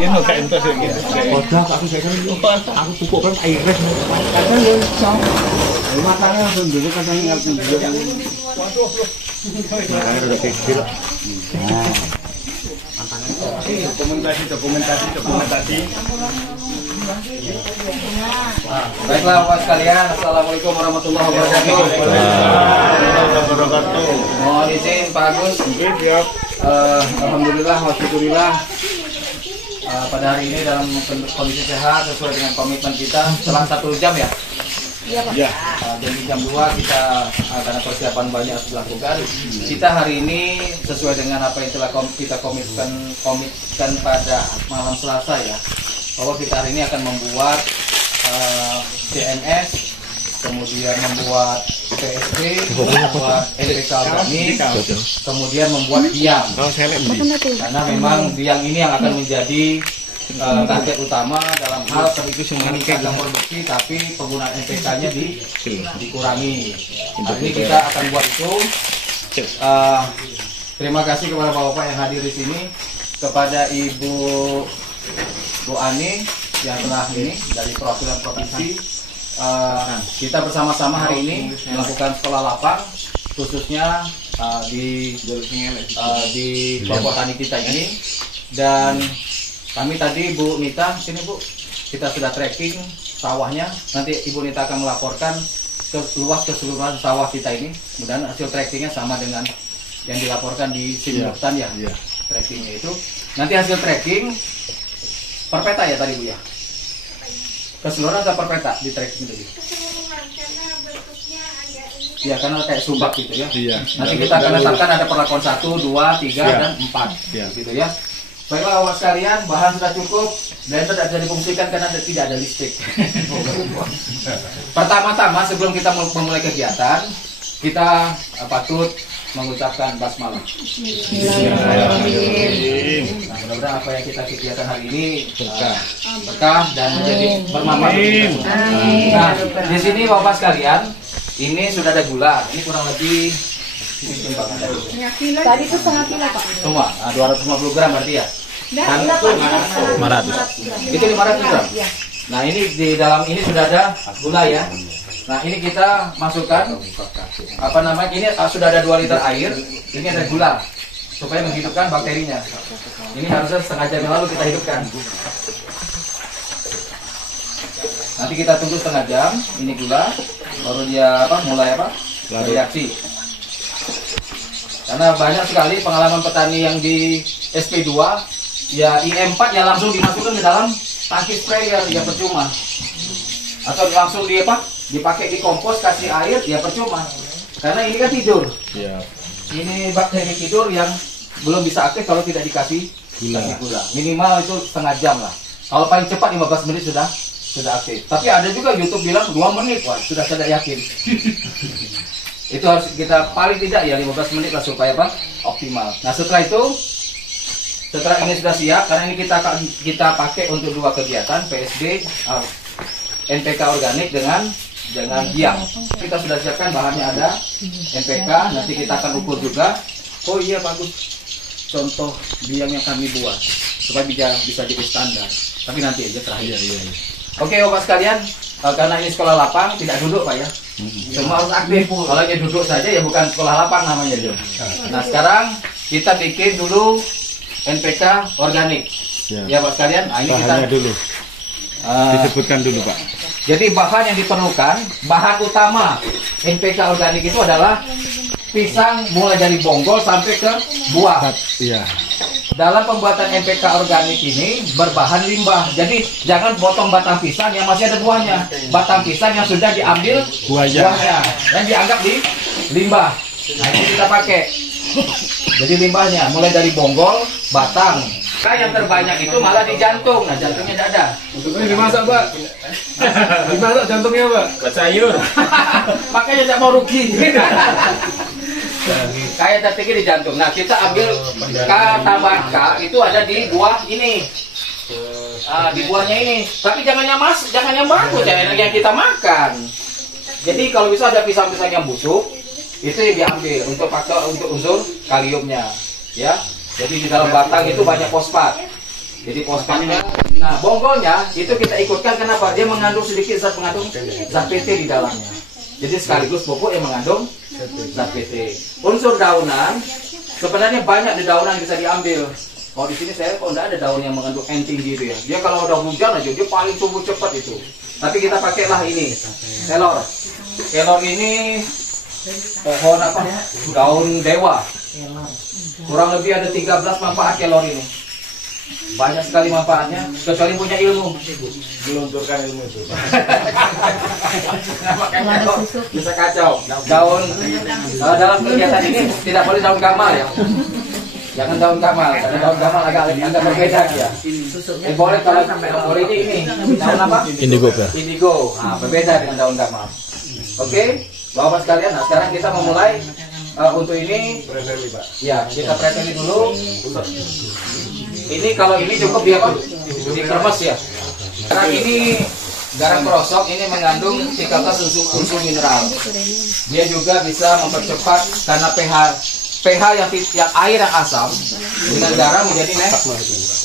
Iya no kayak entos ya gitu. Udah aku saya kan aku pupuk kan air res. Kadang ya iso. Matanya langsung dulu kadang ngerti dulu. Makanya udah kecil. Nah. Dokumentasi. Baiklah Bapak sekalian, assalamualaikum warahmatullahi wabarakatuh. Mohon izin Pak Agus. Alhamdulillah, alhamdulillah. Pada hari ini dalam kondisi sehat sesuai dengan komitmen kita setelah 1 jam ya. Iya Pak. Ya. Jadi jam 2 kita karena persiapan banyak harus dilakukan. Kita hari ini sesuai dengan apa yang telah kita komitkan pada malam Selasa ya. Bahwa kita hari ini akan membuat CNS, kemudian membuat PSB, membuat NPK organik, kemudian membuat biang. Karena memang biang ini yang akan menjadi target utama dalam hal meningkatkan produksi, tapi penggunaan NPK-nya dikurangi. Hari ini kita akan buat itu. Terima kasih kepada bapak-bapak yang hadir di sini, kepada Bu Ani yang telah ini dari perwakilan provinsi. Kita bersama-sama hari ini melakukan sekolah lapang, khususnya di kelompok tani kita ini. Dan kami tadi Bu Nita, sini Bu, kita sudah tracking sawahnya. Nanti Ibu Nita akan melaporkan luas keseluruhan sawah kita ini. Kemudian hasil trackingnya sama dengan yang dilaporkan di Simultan ya. Trackingnya itu nanti hasil tracking per peta ya tadi Bu ya. Keseluruhan atau per peta di tracking tadi? Keseluruhan, karena bentuknya ada ini. Ya, karena kayak sumbak gitu ya. Iya. Nanti kita akan letakkan ada perlakuan 1, 2, 3, dan 4 gitu ya. Baiklah Bapak sekalian, bahan sudah cukup. Blender tidak bisa difungsikan karena tidak ada listrik. Pertama-tama sebelum kita memulai kegiatan, kita patut mengucapkan basmalah. Nah, mudah-mudahan apa yang kita kegiatan hari ini berkah dan menjadi bermanfaat. Nah, di sini Bapak sekalian, ini sudah ada gula. Ini kurang lebih Tadi itu setengah kilo Pak. semua. Nah, 250 gram berarti ya. Dan itu 500. Itu 500 gram. Nah, ini di dalam ini sudah ada gula ya. Nah, ini kita masukkan apa namanya? Ini sudah ada 2 liter air. Ini ada gula supaya menghidupkan bakterinya. Ini harusnya setengah jam yang lalu kita hidupkan. Nanti kita tunggu setengah jam. Ini gula, baru dia mulai reaksi. Karena banyak sekali pengalaman petani yang di SP2 ya IM4 ya langsung dimasukkan ke dalam tangki sprayer ya percuma. Atau langsung dipakai di kompos kasih air ya percuma. Karena ini kan tidur. Ini bakteri tidur yang belum bisa aktif kalau tidak dikasih gula. Minimal itu setengah jam lah. Kalau paling cepat 15 menit sudah aktif. Tapi ada juga YouTube bilang 2 menit, wah sudah tidak yakin. Itu harus kita paling tidak ya 15 menit lah supaya optimal. Nah setelah ini sudah siap, karena ini kita pakai untuk 2 kegiatan, PSB, NPK organik dengan biang. Kita sudah siapkan bahannya ada NPK, nanti kita akan ukur juga. Oh iya bagus, contoh biang yang kami buat supaya bisa jadi standar. Tapi nanti aja terakhir. Oke Bapak sekalian, karena ini sekolah lapang tidak duduk Pak ya. Semua harus aktif. Kalau hanya duduk saja ya bukan sekolah lapang namanya itu. Nah sekarang kita bikin dulu NPK organik. Ya Pak sekalian, nah, ini kita dulu. Disebutkan dulu Pak. Jadi bahan yang diperlukan, bahan utama NPK organik itu adalah pisang mulai dari bonggol sampai ke buah. Iya. Dalam pembuatan NPK organik ini berbahan limbah. Jadi jangan potong batang pisang yang masih ada buahnya. Batang pisang yang sudah diambil buahnya dan dianggap di limbah. Nah ini kita pakai. Jadi limbahnya mulai dari bonggol, batang. Nah, yang terbanyak itu malah di jantung. Nah jantungnya tidak ada. Jantungnya dimasak Pak. Dimasak jantungnya Pak. Buat sayur. Makanya tidak mau rugi. Kayak tertinggi di jantung. Nah kita ambil K tambah K itu ada di buah ini. Di buahnya ini. Tapi jangan yang bagus, jangan yang kita makan. Jadi kalau bisa ada pisang-pisang yang busuk, itu yang diambil untuk pakai untuk unsur kaliumnya, ya. Jadi di dalam batang itu banyak fosfat. Jadi fosfatnya. Nah, bonggolnya itu kita ikutkan kenapa? Dia mengandung sedikit zat pengandung zat PT di dalamnya. Jadi sekaligus pupuk yang mengandung zat PT. Unsur daunan sebenarnya banyak di daunan bisa diambil. Kalau di sini saya kok enggak ada daun yang mengandung N tinggi itu ya. Dia kalau udah hujan aja dia paling tumbuh cepat itu. Tapi kita pakailah ini kelor. Kelor ini pohon apa? Daun dewa. Kurang lebih ada 13 manfaat kelor ini. Banyak sekali manfaatnya, kecuali punya ilmu. Gelontorkan ilmu itu. Bisa kacau. Daun dalam kegiatan ini tidak boleh daun gamal ya. Jangan daun gamal, karena daun gamal agak berbeda ya. Boleh kalau ini daun apa? Indigo ya. Indigo. Nah, berbeda dengan daun gamal. Oke, Bapak sekalian. Nah, sekarang kita memulai untuk ini. Ya, kita preteli dulu. Ini kalau ini cukup dia apa? Dikeremes ya. Karena ini garam krosok ini mengandung 13 unsur mineral. Dia juga bisa mempercepat karena pH yang air yang asam dengan garam menjadi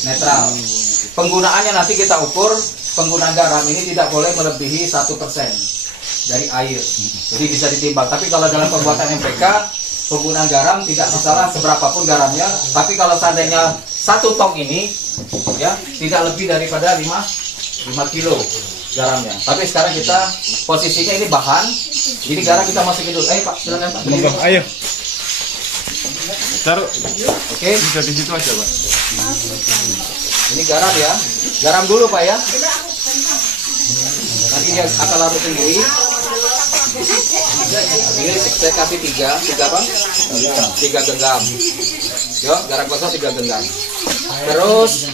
netral. Penggunaannya nanti kita ukur, penggunaan garam ini tidak boleh melebihi 1% dari air. Jadi bisa ditimbang. Tapi kalau dalam pembuatan MPK, penggunaan garam tidak masalah seberapapun garamnya. Tapi kalau seandainya 1 tong ini ya tidak lebih daripada 5 kilo garamnya. Tapi sekarang kita posisinya ini bahan. Ini garam kita masukin dulu. Pak, silakan Pak. Ayo. Taruh. Oke. Bisa di situ aja, Pak. Ini garam ya. Garam dulu, Pak ya. Nanti dia akan larut sendiri. Ini saya kasih 3 apa? 3 genggam. Yo, garam kosong 3 genggam. Terus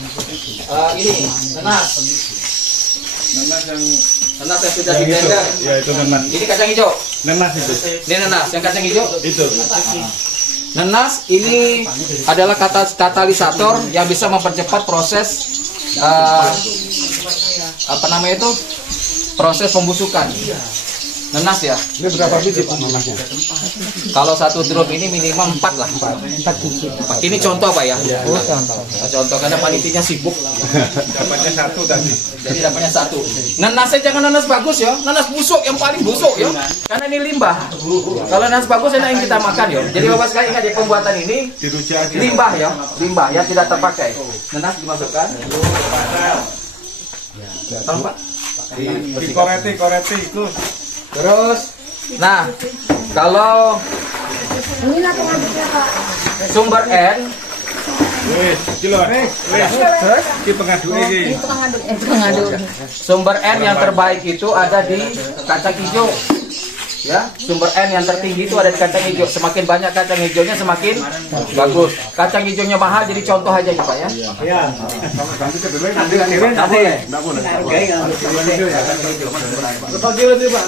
ini nanas. Nanas yang sudah di blender. Ya, itu nanas. Ini kacang hijau. Nanas itu. Ini nanas, yang kacang hijau. Itu. Nanas ini adalah katalisator yang bisa mempercepat proses apa namanya itu? Proses pembusukan. Nanas ya. Ini berapa biji Pak nanasnya? Kalau 1 drum ini minimal 4 lah. 4 biji. Ini contoh Pak ya. Oh, contoh. Contoh karena panitinya sibuk. Dapatnya 1 tadi. Jadi dapatnya 1. Nanasnya jangan nanas bagus ya. Nanas busuk yang paling busuk ya. Karena ini limbah. Kalau nanas bagus enak yang kita makan ya. Jadi Bapak sekali ingat ya, pembuatan ini Diruci aja. limbah ya. Limbah yang tidak terpakai. Nanas dimasukkan. Tahu Pak? Dikoreti itu. Terus, nah, kalau sumber N, Wes, kilo. Wes. Ki pengadu iki. sumber N yang terbaik itu ada di kacang hijau. Ya, sumber N yang tertinggi itu ada di kacang hijau. Semakin banyak kacang hijaunya semakin bagus. Kacang hijaunya mahal, jadi contoh aja ya Pak ya. Iya. Nggak boleh. Berapa kilo itu Pak?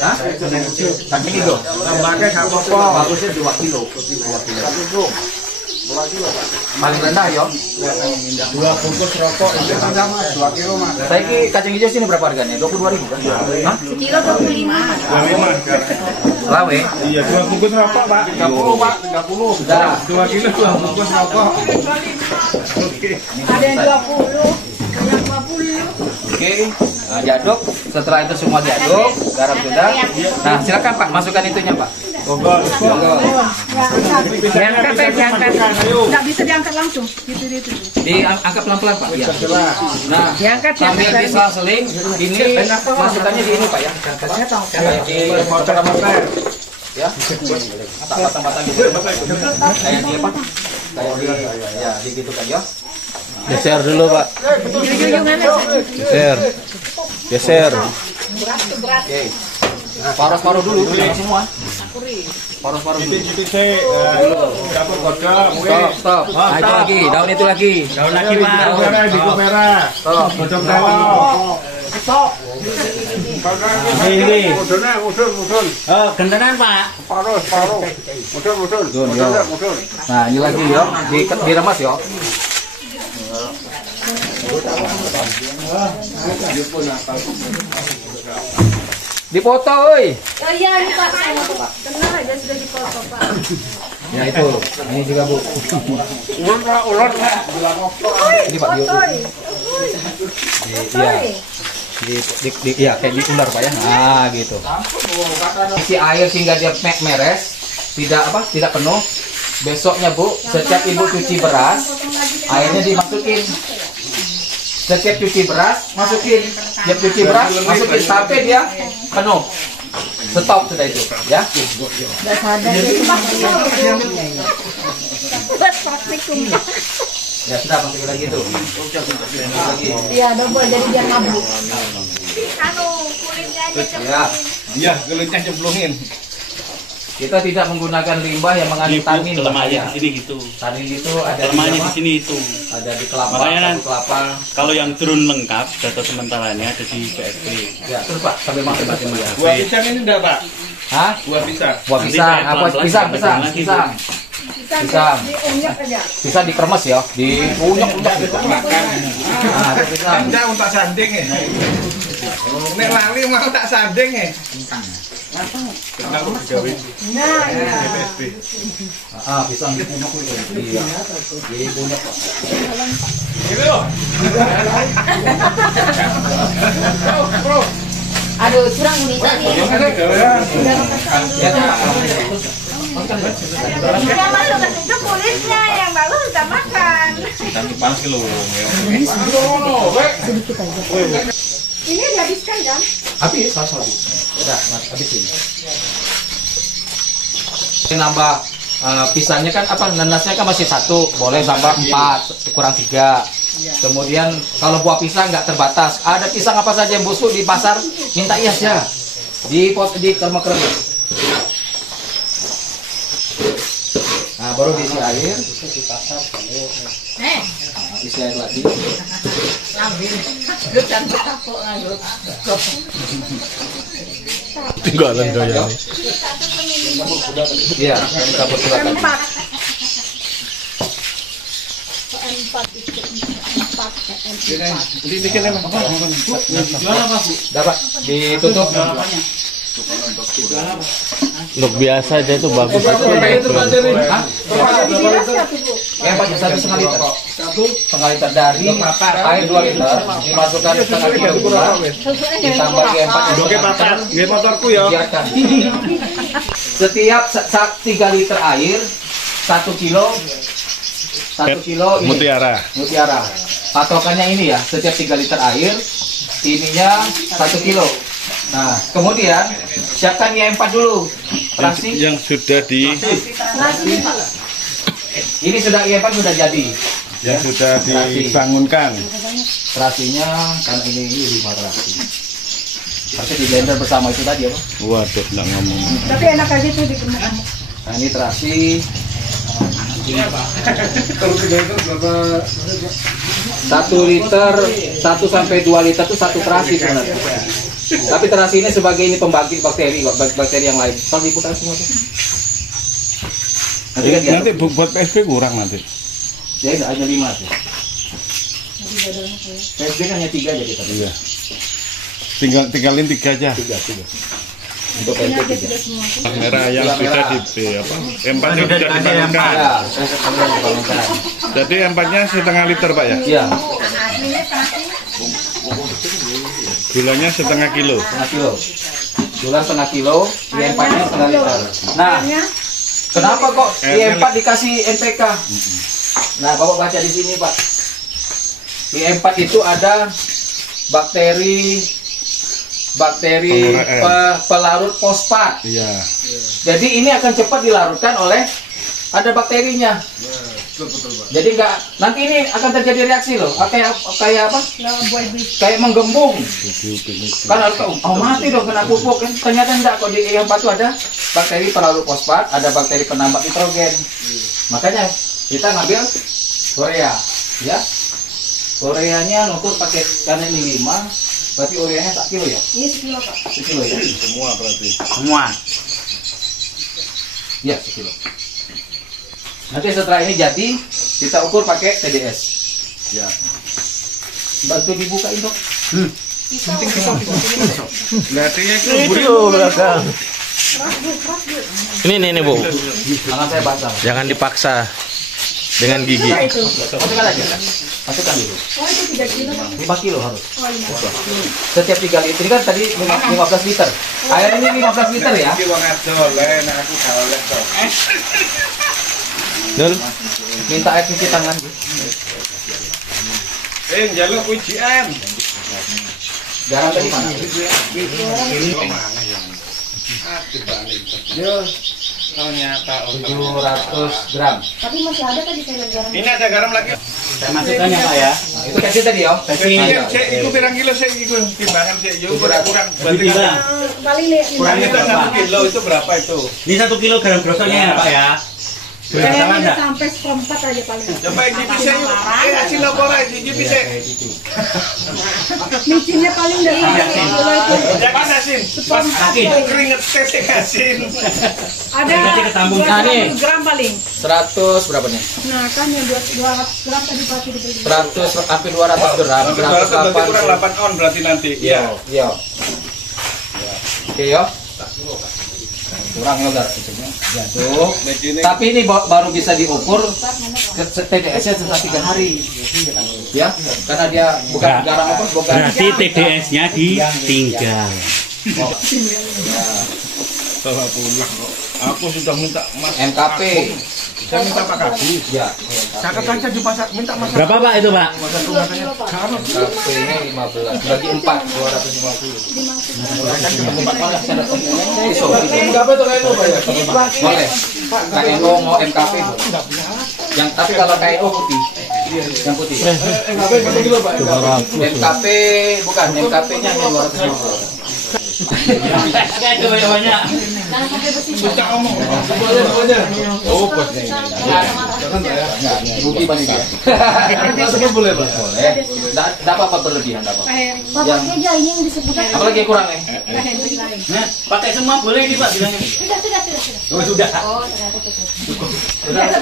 Hah? Kacang hijau. Pakai satu Bagusnya 2 kilo. 2 kilo Pak. Paling rendah ya. 2 bungkus rokok itu sama 2 kilo Mas. Saya ini kacang hijau sini berapa harganya? 22.000 kan? Hah? Kilo 25. 25 sekarang. Lawe? Iya, 2 bungkus rokok, Pak. 30 Pak, 30. Sudah. 2 kilo 2 bungkus rokok. Oke. Ada yang 20, ada yang 50. Oke, nah, diaduk. Setelah itu semua diaduk, garam sudah. Nah, silakan Pak, masukkan itunya Pak. Monggo. Monggo. Diangkat. Nggak bisa diangkat langsung. Gitu. Diangkat pelan-pelan Pak. Ya. Nah, sambil diseling, ini masukkannya di ini Pak ya. Kayak di motor-motor. Ya. Patang-patang gitu. Kayak di apa? Kayak di, ya, gitu kan ya. Geser dulu Pak. Geser. Oke. Paruh-paruh dulu, jangan semua. Paruh-paruh dulu. Gitu sih. Dapur godong. Stop. Nah, itu lagi, daun itu lagi. Daun lagi Pak. Di merah. Stop. Godong daun. Ini. Mudun. Oh, gentenan Pak. Paruh. Mudun. Nah, ini lagi ya, diremas ya. Dipoto, oi. Oh iya, ini Pak. Tenang aja sudah dipotong Pak. Ya itu, ini juga Bu. Ular. Ini Pak iya kayak diular Pak ya. Nah gitu. Isi air sehingga dia meres, tidak penuh. Besoknya Bu, setiap Ibu cuci beras, airnya dimasukin. Setiap cuci beras, masukin. Setiap cuci beras, masukin sampai dia penuh. Stop sudah itu, ya. Nggak sadar itu praktikum. Ya sudah, masukin lagi tuh. Iya, double jadi biar mabuk. Kulitnya aja Ya, Iya, kulitnya cemplungin. kita tidak menggunakan limbah yang mengandung tanin. Kelemahannya di sini gitu. Tanin itu ada Kelemahannya di apa? sini itu. Ada di kelapa, Makanya sabut kelapa. kalau yang turun lengkap data sementaranya ada di BSP. Ya, terus Pak, sampai makin ya. Buah pisang ini enggak, Pak? Hah? Buah pisang. Buah Nanti pisang, saya apa pelan-pelan pisang, sampai pisang, lagi, pisang. Pisang. Diunyak aja. Pisang dikremes ya, diunyek-unyek gitu. Makan. Nah, itu pisang. Enggak untuk sanding ya. Nek lali mau tak sanding ya. Nah, ya. Pisang diunyek dulu. Iya. Diunyek. Aduh, curang nih tadi. Ya, Yang bagus itu kulitnya, yang bagus kita makan. Panas kilo. Ini dihabiskan kan? habis, habis. Udah, habisin. Nambah pisangnya kan nanasnya kan masih 1, boleh tambah 4, kurang 3. Kemudian kalau buah pisang nggak terbatas, ada pisang apa saja yang busuk di pasar, minta hias ya, di kremek-kremek. Nah, baru diisi air. Isi air lagi. Tinggalan gaya. Iya, cabut silakan. Dapat ditutup. Look biasa aja itu bagus. Hah? Yang 1,5 liter. 1,5 liter dari air 2 liter dimasukkan setengah kilo gula, ditambah G4 motorku ya. biarkan. Setiap 3 liter air 1 kilo ini Mutiara. patokannya ini ya, setiap 3 liter air ininya 1 kilo. Nah, kemudian siapkan Y4 dulu. Terasi. Yang sudah Ini sudah Y4 sudah jadi. yang sudah dibangunkan. Terasinya kan ini 5 terasi. Pasti di blender bersama itu tadi apa? Waduh, nggak ngomong. Tapi enak aja tuh dikemas. Nah, ini terasi. Kalau 3 liter berapa? 1 liter, 1 sampai 2 liter itu 1 terasi sebenarnya. Tapi terasi ini sebagai ini pembangkit bakteri yang lain. Kalau diputar semua tuh. Nanti kan Nanti buat PSP kurang nanti. ya hanya 5 sih. PSB kan hanya 3 jadi tadi. Iya. Tinggalin 3 aja. 3. Untuk PSB 3. Merah yang sudah empatnya sudah dibangunkan. Ya, saya sebenarnya dibangunkan. Jadi empatnya setengah liter Pak ya. Iya, Gulanya setengah kilo. setengah kilo. Gula setengah kilo, Y4-nya setengah liter. Nah, kenapa kok Y4 dikasih NPK? Nah, Bapak baca di sini, Pak. Y4 itu ada bakteri pelarut fosfat. Iya. Jadi ini akan cepat dilarutkan oleh ada bakterinya. Jadi nanti ini akan terjadi reaksi loh. Kayak apa? Kayak menggembung. Kan mati dong kena pupuk kan. Ternyata enggak kok, di Y4 itu ada bakteri pelarut fosfat, ada bakteri penambah nitrogen. Makanya kita ngambil Korea, ya. Koreanya ngukur pakai, karena ini 5, berarti ureanya 1 kilo ya? Ini 1 kilo, Pak. 1 kilo ya? Semua berarti. Semua. Iya, 1 kilo. Nanti setelah ini jadi, kita ukur pakai TDS. Ya. Bantu dibukain dok. Berarti itu belakang. Ini Bu. Tangan saya basah. Jangan dipaksa dengan gigi. Masukkan aja. Masukkan dulu. Oh itu 3 kilo. 5 kilo harus. Setiap 3 liter. Ini kan tadi 15 liter. Air ini 15 liter ya. Dul. Minta air cuci tangan. Jaluk ujian. Garam tadi mana? Oh nyata. 700 gram. Tapi masih ada tadi saya lihat garam. Ini ada garam lagi. Saya masukkan ya Pak ya. Itu kasih tadi ya. Itu pirang kilo saya ikut timbangan saya juga kurang. Berarti Pak. Paling Kurang itu 1 kilo itu berapa itu? Ini 1 kilogram grosoknya ya Pak ya. kayaknya sampai seperempat aja paling. Coba GP saya yuk. Hasil laporan GP saya. Micinnya paling dari Pas asin. Pas keringet tetek asin. ada Nah, nih. 200 gram paling. 100 berapa nih? Nah kan yang 200 gram tadi pasti dibeli. 100 hampir 200 gram. Berarti kurang 8 on berarti nanti. Iya. Iya. Oke ya. Kurang ya udah itunya. Jatuh. Tapi ini baru bisa diukur TDS-nya setelah 3 hari. Ya, karena dia bukan garam apa, bukan. Berarti TDS-nya ditinggal. Salah pulang kok. Aku sudah minta Mas MKP. Saya minta Pak Kadis. Ya. Catat aja di pasar minta Mas. Berapa Pak itu Pak? MKP-nya 15 bagi 4 250. MKP tuh kayak boleh. KNO mau MKP. Yang tapi kalau KNO putih. Yang putih. MKP berapa kilo Pak? MKP bukan MKP-nya hanya 250. Kayak banyak. Jangan sampai bersih. Kita ngomong. Oh, bosnya ini. Enggak, rugi banyak ya. Sebut boleh, Pak? Boleh. Enggak apa-apa berlebihan, enggak apa-apa. Pokoknya aja ini yang disebutkan. Apalagi yang kurang nih? Nah, pakai semua boleh nih Pak bilangnya. Sudah. Oh, sudah. Oh, ternyata cukup. Sudah.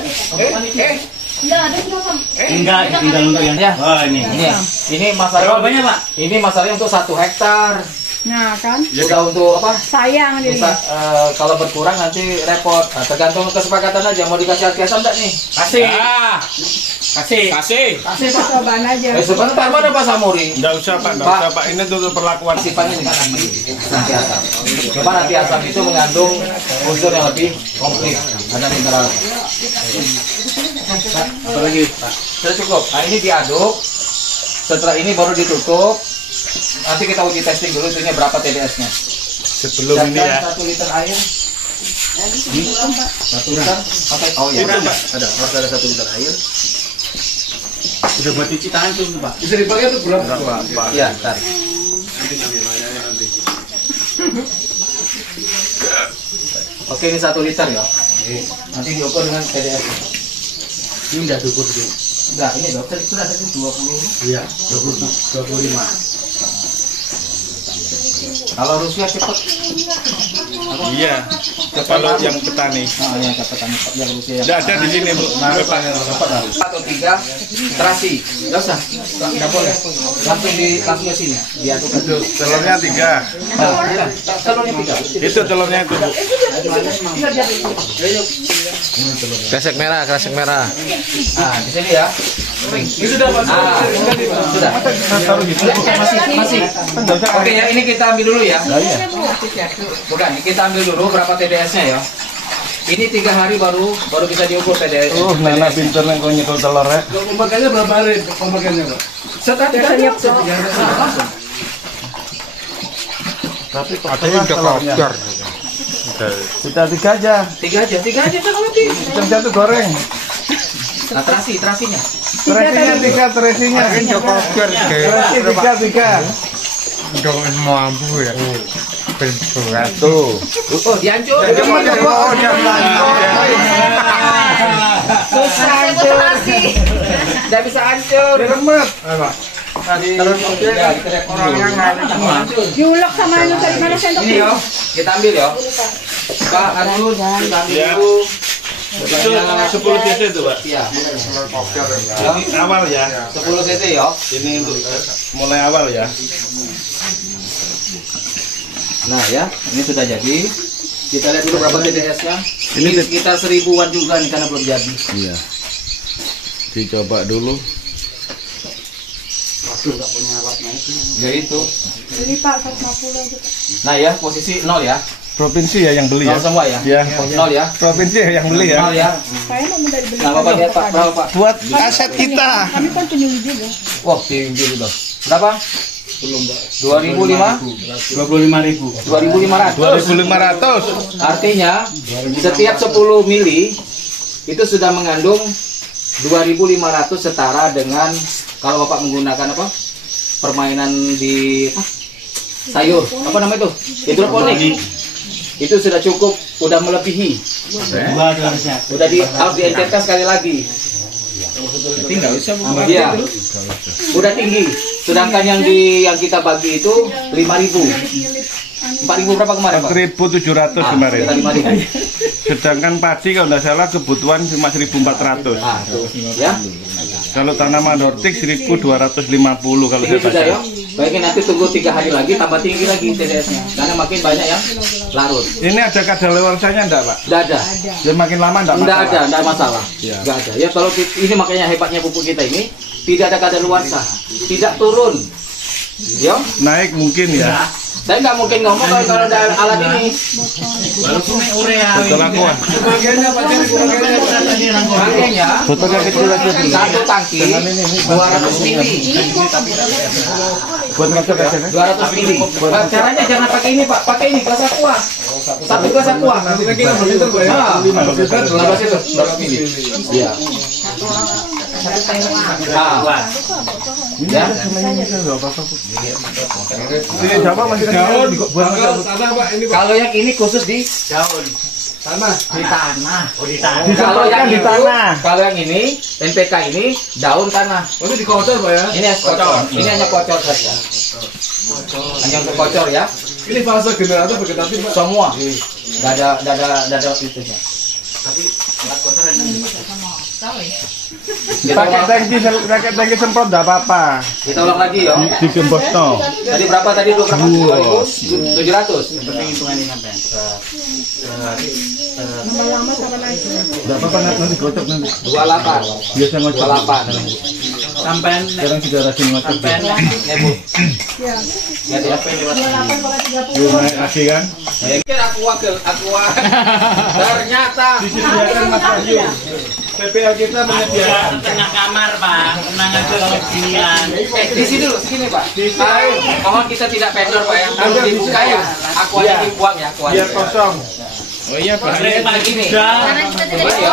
Enggak ada belum. Enggak, tinggal untuk yang Ya. Oh, ini. Ini masalah Berapa banyak Pak? Ini masalahnya untuk 1 hektar. Nah kan, Udah untuk apa? sayang ini. Bisa kalau berkurang nanti repot. Nah, tergantung kesepakatan aja mau dikasih hati-hati enggak nih? Kasih. Kasih. Kasih Pak. Cobaan aja. Sebentar mana Pak Samuri? Enggak usah Pak, enggak usah Pak. Ini untuk perlakuan Sifatnya dengan nanti asam. Cuma nanti asam itu mengandung unsur yang lebih komplit. Ada mineral. Apalagi sudah cukup. Nah ini diaduk. Setelah ini baru ditutup. Nanti kita uji testing dulu itunya berapa TDS-nya. sebelum ini ya. 1 liter air. 1 liter. Oh ya. Ada. Harus ada 1 liter air. Sudah buat cuci tangan tuh Pak. Bisa dipakai untuk berapa Pak? Iya, ntar. Oke, ini 1 liter ya. Nanti diukur dengan TDS. Ini udah cukup sih. Enggak, ini dokter itu ada 20. Iya, 25. Kalau Rusia cepet. Iya. Kalau yang petani. Nah, yang cepetan yang Rusia. Enggak ada di sini, Bu. Atau 3 terasi. Enggak usah. Enggak boleh. Langsung ke sini. Diaduk dulu. Telurnya 3. Nah, telurnya 3. Itu telurnya itu, Bu. Kresek merah. Nah, di sini ya. Ini sudah Pak. Sudah. Masih. Oke ya, ini kita ambil dulu ya. Bukan, kita ambil dulu berapa TDS-nya ya. Ini 3 hari baru bisa diukur TDS. Nana pinter nih kau nyekel telur ya. Pemakaiannya berapa hari pemakaiannya, Pak? Setahun Tapi katanya udah kotor. Kita 3 aja. 3 aja jangan lebih. Yang satu goreng. Nah, terasinya. Terasinya 3, terasinya. Kan udah kotor. Terasi 3. Dong mau ambu ya. Tuh. Oh, dihancur. Susah hancur. Tidak bisa hancur. Remet. Diulek sama anu tadi mana sendok. Ini yo, kita ambil yo. Pak Arjun, kita ambil dulu. Itu 10 cc itu, Pak. Iya. Ini awal ya. 10 cc yo. Ini untuk mulai awal ya. Nah ya, ini sudah jadi. Kita lihat dulu berapa TDS-nya. Ini sekitar 1000-an juga nih karena belum jadi. Iya. Dicoba dulu. Ya itu. Beli Pak 150 aja. Nah ya, posisi 0 ya. Provinsi ya yang beli 0 semua ya. Ya. 0 ya. Provinsi ya yang beli 0 ya. Saya mau minta dibeli. Nah, Bapak lihat Pak, berapa Pak? Buat aset kita. Kami kan penyuh juga. Wah, tinggi itu. Berapa? Belum, Mbak. 25.000. 2.500. Artinya setiap 10 mili itu sudah mengandung 2.500 setara dengan kalau Bapak menggunakan apa? Permainan di sayur. Apa namanya itu? Hidroponik. Itu sudah cukup, udah melebihi. Udah harus diencerkan sekali lagi. Iya. Udah tinggi. Sedangkan yang kita bagi itu 5.000. 4.000 berapa kemarin, Pak? 1.700 kemarin. Kita 5.000. Sedangkan padi kalau tidak salah kebutuhan cuma 1.400. Ah, tuh. Ya. Kalau tanaman hortik 1.250 kalau Tinggi saya sudah ya. baca. Baiknya nanti tunggu 3 hari lagi tambah tinggi lagi TDS-nya. Karena makin banyak yang larut. Ini ada kadaluarsanya enggak, Pak? Tidak ada. Ya makin lama enggak Tidak masalah. ada, tidak masalah. Ya. Tidak ada. Ya kalau ini makanya hebatnya pupuk kita ini tidak ada kadaluarsa, tidak turun. Ya, Naik mungkin ya. saya nggak mungkin ngomong kalau ada alat ini. Betul aku. Makanya Botolnya kecil aja dulu. satu tangki 200 mili. Buat ngecek aja nih. 200 mili. Pak, caranya jangan pakai ini Pak, pakai ini gelas aqua. Satu gelas aqua. Nah, 15 liter berapa mili? Iya. Nah, ya. Ini Jawa masih daun. Kalau yang ini khusus di daun. Di tanah. Oh, di tanah. Kalau yang di itu, tanah. kalau yang ini NPK ini daun tanah. Oh, ini dikocor, Pak ya? Ini kocor. Ini hanya kocor saja. Hanya untuk kocor ya. Ini fase generator vegetatif, Pak. Semua. Enggak ada itunya. Pakai tangki semprot enggak apa-apa. Kita ulang lagi ya. Di gembosno. Tadi berapa tadi? 2.700. Penting hitungan ini sampai. Lama sama naik. Enggak apa-apa nanti gocok nanti. 28. Biasa ngocok. 28. Sampai Sekarang sudah rajin ngocok. sampai Ya, Bu. Ya. Ya, ya. 28,30. Naik lagi kan? Saya pikir aqua. Ternyata Disediakan Mas Wahyu. PPL kita menyediakan. tengah kamar, Pak. Tenang aja kalau beginian. di sini dulu, segini Pak. Mohon kita tidak vendor Pak ya. Kalau dibuka ya, aquanya dibuang ya, aquanya. Biar kosong. Oh iya, Pak. Begini. Karena kita tidak bisa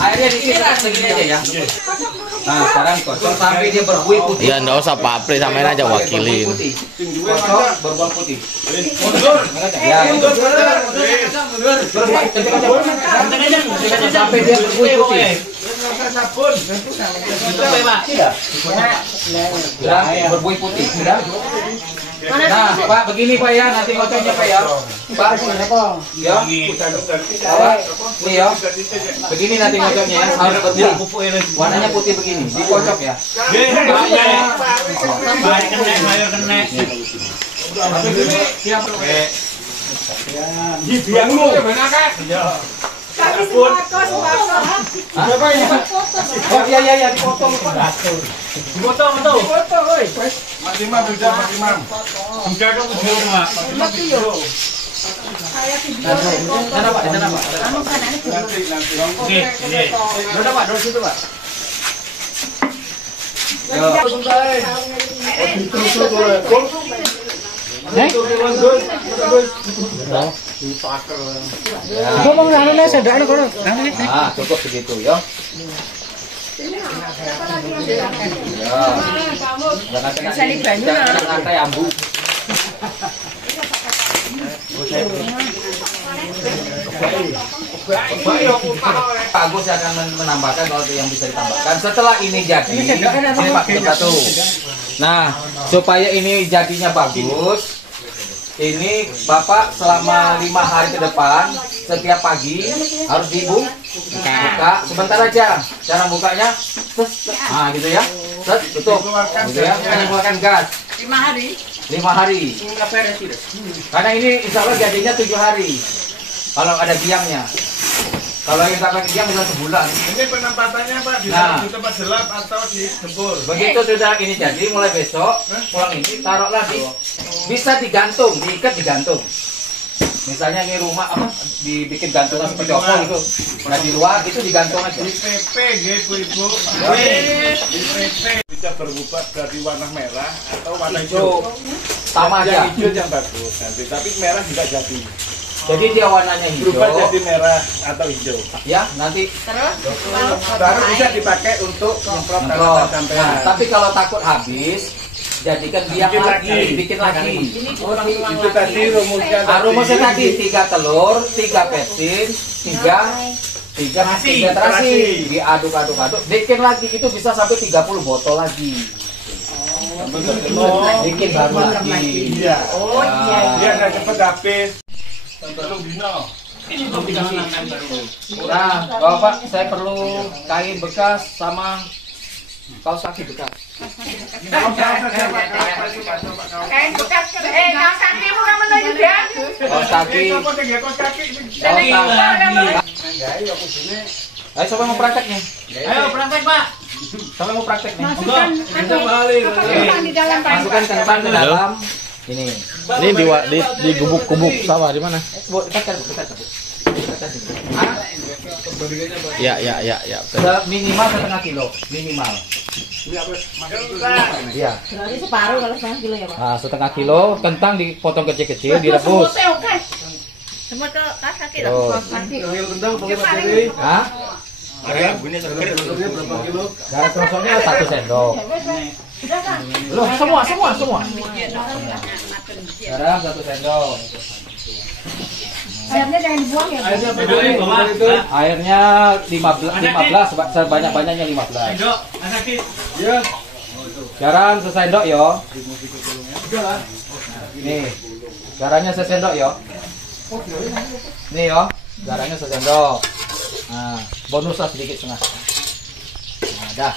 Airnya di sini segini aja ya. Nah, sekarang kosong sampai dia berbuih putih. Ya enggak usah Pak Apri, samain aja wakilin. Kosong berbuah putih. Ya. Sampai dia berbuih putih. Sudah berbuih putih, sudah. Nah, Pak, begini Pak ya, nanti ngocoknya Pak ya. Pak, ya. Pak, ini ya. Begini nanti ngocoknya ya, harus berbuih. Warnanya putih begini, dikocok ya. Oh iya, dipotong Pak. Potong tuh. Mas Imam sudah Mas Imam. Sudah kamu di rumah. Sana Pak, sana Pak. Oke, ini. Udah Pak, dari situ Pak. Nah, cukup segitu ya. Jangan lantai ambu. Pak Agus akan menambahkan kalau yang bisa ditambahkan. Setelah ini jadi, ini Pak satu. Nah, supaya ini jadinya bagus, ini Bapak selama 5 hari ke depan setiap pagi harus dibuka sebentar aja. Cara bukanya, nah gitu ya, tutup, gitu ya, hanya mengeluarkan gas. 5 hari. 5 hari. Karena ini insya Allah jadinya 7 hari. Kalau ada biangnya. Kalau yang tak pakai biang bisa sebulan. Ini penempatannya Pak di Nah. tempat gelap atau di gembur? Begitu sudah ini jadi, mulai besok pulang ini taruhlah bisa digantung, diikat digantung. Misalnya ini rumah apa dibikin gantungan seperti apa gitu. Nah di luar itu digantung aja. Di PP gitu Ibu. Di PP bisa berubah dari warna merah atau warna hijau. Sama aja. Yang hijau yang bagus nanti, tapi merah juga jadi. Jadi dia warnanya Berubah hijau. jadi merah atau hijau. Ya nanti Baru bisa dipakai untuk nyemprot tanaman sampai. Nah, tapi kalau takut habis, jadikan biang Bikin lagi, lagi. bikin lagi. Itu tadi rumusnya. Rumusnya tadi 3 telur, 3 pepsin, 3 terasi, diaduk-aduk-aduk, bikin lagi itu bisa sampai 30 botol lagi. Bikin baru lagi. Iya. Oh iya. Biar nggak cepet habis. Nah, Bapak, saya perlu kain bekas sama kaos kaki bekas. Kain bekas, kaos kaki bukan mana juga. Kaos kaki. Dari impor kan mana? Ayo, siapa mau praktek nih? Ayo praktek Pak. Siapa mau praktek nih? Masukkan kentang di dalam Pak. Masukkan kentang ke dalam. Ini. Ini di gubuk-gubuk sawah di mana? Bu, dekat. Ya. Minimal 1/2 kilo, minimal. Iya. Berarti separuh kalau 1/2 kilo ya Pak. Nah, 1/2 kilo kentang dipotong kecil-kecil, direbus. Oke. Semua ke kaos kaki loh. Terus. Hah? Garam krosoknya 1 sendok. Loh, semua. Garam 1 sendok. Airnya jangan dibuang ya Pak. Airnya 15 sebanyak-banyaknya 15. Garam sesendok yo. Nih, garamnya sesendok yo. Nih yo, garamnya sesendok. Nah, bonuslah sedikit setengah. Nah, dah.